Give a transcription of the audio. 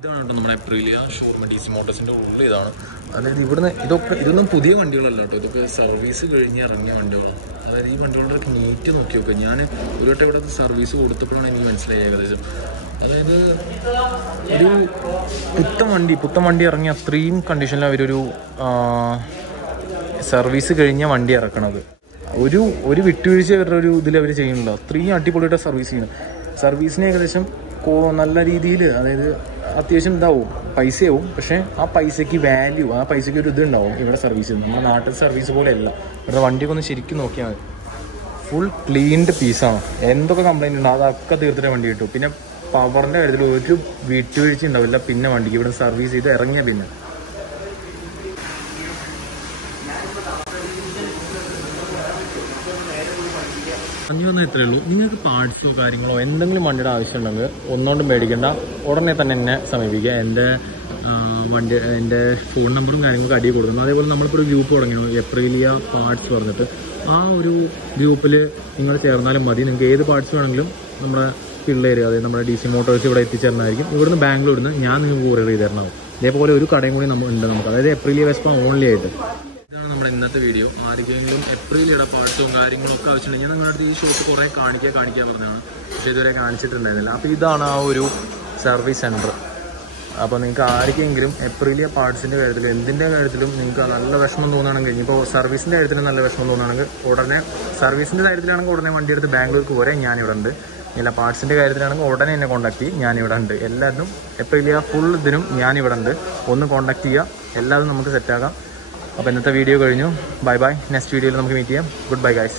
ഇതാണ് കേട്ടോ നമ്മുടെ അപ്രീലിയ ഷോറൂം DC മോട്ടോഴ്സിൻ്റെ ഉള്ളിൽ ഇതാണ്. അതായത് ഇവിടുന്ന് ഇതൊന്നും പുതിയ വണ്ടികളല്ല കേട്ടോ, ഇതൊക്കെ സർവീസ് കഴിഞ്ഞ് ഇറങ്ങിയ വണ്ടികളാണ്. അതായത് ഈ വണ്ടികളുടെ നീറ്റ് നോക്കി നോക്കുക. ഞാൻ ഒരു വട്ടം ഇവിടെ സർവീസ് കൊടുത്തപ്പോഴാണ് എനിക്ക് മനസ്സിലായി ഏകദേശം. അതായത് ഒരു പുത്തൻ വണ്ടി ഇറങ്ങി അത്രയും കണ്ടീഷനിൽ അവരൊരു സർവീസ് കഴിഞ്ഞ വണ്ടി ഇറക്കണത്. ഒരു വിട്ടുവീഴ്ച അവരുടെ ഒരു ഇതിൽ അവർ ചെയ്യുന്നില്ല. അത്രയും അടിപൊളിയായിട്ട് സർവീസ് ചെയ്യുന്നത്. സർവീസിന് ഏകദേശം നല്ല രീതിയിൽ, അതായത് അത്യാവശ്യം ഇതാവും, പൈസയാവും. പക്ഷേ ആ പൈസയ്ക്ക് വാല്യൂ, ആ പൈസയ്ക്ക് ഒരു ഇതുണ്ടാവും ഇവിടെ സർവീസ്. നമ്മുടെ നാട്ടിൽ സർവീസ് പോലെ അല്ല. ഇവരുടെ വണ്ടിയൊക്കെ ഒന്ന് ശരിക്കും നോക്കിയാൽ മതി. ഫുൾ ക്ലീൻഡ് പീസാണ്. എന്തൊക്കെ കംപ്ലൈൻറ്റ് ഉണ്ടോ അതൊക്കെ തീർത്തിട്ട് വണ്ടി കിട്ടും. പിന്നെ പവറിൻ്റെ കാര്യത്തിൽ ഒരു വിട്ടുവീഴ്ച ഉണ്ടാവില്ല. പിന്നെ വണ്ടിക്ക് ഇവിടെ സർവീസ് ചെയ്ത് ഇറങ്ങിയ പിന്നെ പറഞ്ഞു വന്നാൽ ഇത്രയേ ഉള്ളൂ. നിങ്ങൾക്ക് പാർട്സോ കാര്യങ്ങളോ എന്തെങ്കിലും വണ്ടിയുടെ ആവശ്യമുണ്ടെങ്കിൽ ഒന്നുകൊണ്ടും പേടിക്കേണ്ട, ഉടനെ തന്നെ എന്നെ സമീപിക്കുക. എൻ്റെ ഫോൺ നമ്പറും കാര്യങ്ങളൊക്കെ അടിയിൽ കൊടുക്കുന്നു. അതേപോലെ നമ്മളിപ്പോൾ ഒരു ഗ്രൂപ്പ് തുടങ്ങിയോ, എപ്രീലിയ പാർട്സ് പറഞ്ഞിട്ട്. ആ ഒരു ഗ്രൂപ്പിൽ നിങ്ങൾ ചേർന്നാലും മതി. നിങ്ങൾക്ക് ഏത് പാർട്സ് വേണമെങ്കിലും നമ്മുടെ പിള്ളേർ, അതായത് നമ്മുടെ DC മോട്ടോഴ്സ് ഇവിടെ എത്തിച്ചേർന്നായിരിക്കും. ഇവിടുന്ന് ബാംഗ്ലൂരിൽ നിന്ന് ഞാൻ നിങ്ങൾക്ക് കൊറിയർ ചെയ്ത് തരണമാവും. ഇതേപോലെ ഒരു കടയും കൂടി ഉണ്ട് നമുക്ക്, അതായത് എപ്രീലിയ വെസ്പ ഓൺലി ആയിട്ട്. ഇതാണ് നമ്മുടെ ഇന്നത്തെ വീഡിയോ. ആർക്കെങ്കിലും എപ്രീലിയുടെ പാർട്സും കാര്യങ്ങളും ഒക്കെ ആവശ്യമുണ്ടെങ്കിൽ നിങ്ങളുടെ അടുത്ത് ഈ ഷോപ്പ് കുറേ കാണിക്കാൻ പറഞ്ഞതാണ്, പക്ഷേ ഇതുവരെ കാണിച്ചിട്ടുണ്ടായിരുന്നില്ല. അപ്പോൾ ഇതാണ് ആ ഒരു സർവീസ് സെൻറ്റർ. അപ്പോൾ നിങ്ങൾക്ക് ആർക്കെങ്കിലും എപ്രീലിയ പാർട്സിൻ്റെ കാര്യത്തിൽ എന്തിൻ്റെ കാര്യത്തിലും നിങ്ങൾക്ക് നല്ല വിഷമം തോന്നുകയാണെങ്കിൽ, ഇപ്പോൾ സർവീസിൻ്റെ കാര്യത്തിൽ നല്ല വിഷമം തോന്നുകയാണെങ്കിൽ ഉടനെ, സർവീസിൻ്റെ കാര്യത്തിലാണെങ്കിൽ ഉടനെ വണ്ടി എടുത്ത് ബാംഗ്ലൂർക്ക് പോരെ, ഞാനിവിടെ ഉണ്ട്. ഇല്ല, പാർട്സിൻ്റെ കാര്യത്തിലാണെങ്കിൽ ഉടനെ എന്നെ കോൺടാക്ട് ചെയ്യും, ഞാനിവിടെ ഉണ്ട്. എല്ലാത്തിനും എപ്രീലിയ ഫുൾ ഇതിനും ഞാനിവിടെ ഉണ്ട്. ഒന്ന് കോൺടാക്ട് ചെയ്യുക, എല്ലാതും നമുക്ക് സെറ്റാക്കാം. അപ്പോൾ ഇന്നത്തെ വീഡിയോ കഴിഞ്ഞു. ബൈ. നെക്സ്റ്റ് വീഡിയോയിൽ നമുക്ക് മീറ്റ് ചെയ്യാം. Good bye guys.